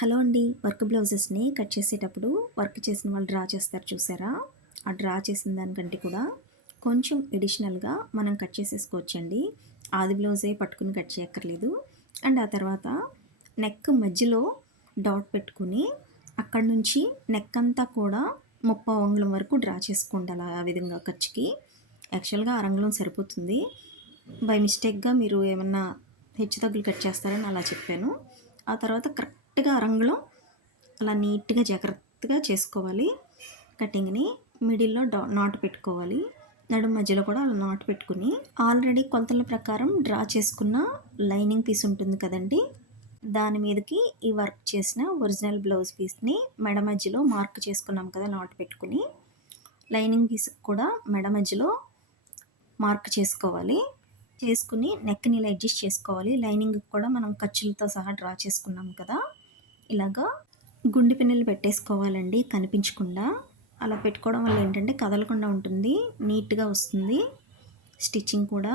Hello అండి. Work బ్లౌజెస్‌ని cut చేసేటప్పుడు work చేసిన వాళ్ళు డ్రా చేస్తారు చూసారా? ఆ డ్రా చేసిన దానికంటే కూడా కొంచెం ఎడిషనల్‌గా మనం కట్ చేసేసుకోవచ్చండి. ఆది బ్లౌజే పట్టుకుని కట్ చేయక్కర్లేదు. అండ్ ఆ తర్వాత నెక్ మధ్యలో డాట్ పెట్టుకుని అక్కడి నుంచి నెక్ అంతా కూడా ముప్పావు అంగుళం వరకు డ్రా చేసుకోండి అలా ఆ విధంగా ఖర్చుకి. యాక్చువల్‌గా అర అంగుళం సరిపోతుంది. బై మిస్టేక్‌గా మీరు ఏమన్నా హెచ్చుతగ్గులు కట్ చేస్తారని అలా చెప్పాను. ఆ తర్వాత కరెక్ట్‌గా అరంగుళం అలా నీట్‌గా జాగ్రత్తగా చేసుకోవాలి. కటింగ్‌ని మిడిల్‌లో నాట్ పెట్టుకోవాలి. నడుము మధ్యలో కూడా అలా నాట్ పెట్టుకుని ఆల్రెడీ కొలతల ప్రకారం డ్రా చేసుకున్న లైనింగ్ పీస్ ఉంటుంది కదండీ! దాని మీదకి ఈ వర్క్ చేసిన ఒరిజినల్ బ్లౌజ్ పీస్‌ని మెడ మధ్యలో మార్క్ చేసుకున్నాం కదా! నాట్ పెట్టుకుని లైనింగ్ పీస్‌కి కూడా మెడ మధ్యలో మార్క్ చేసుకోవాలి. చేసుకుని నెక్‌ని ఇలా అడ్జస్ట్ చేసుకోవాలి. లైనింగ్‌కి కూడా మనం ఖర్చులతో సహా డ్రా చేసుకున్నాం కదా! ఇలాగా గుండు పిన్నులు పెట్టేసుకోవాలండి కనిపించకుండా. అలా పెట్టుకోవడం వల్ల ఏంటంటే కదలకుండా ఉంటుంది. నీట్‌గా వస్తుంది స్టిచ్చింగ్ కూడా.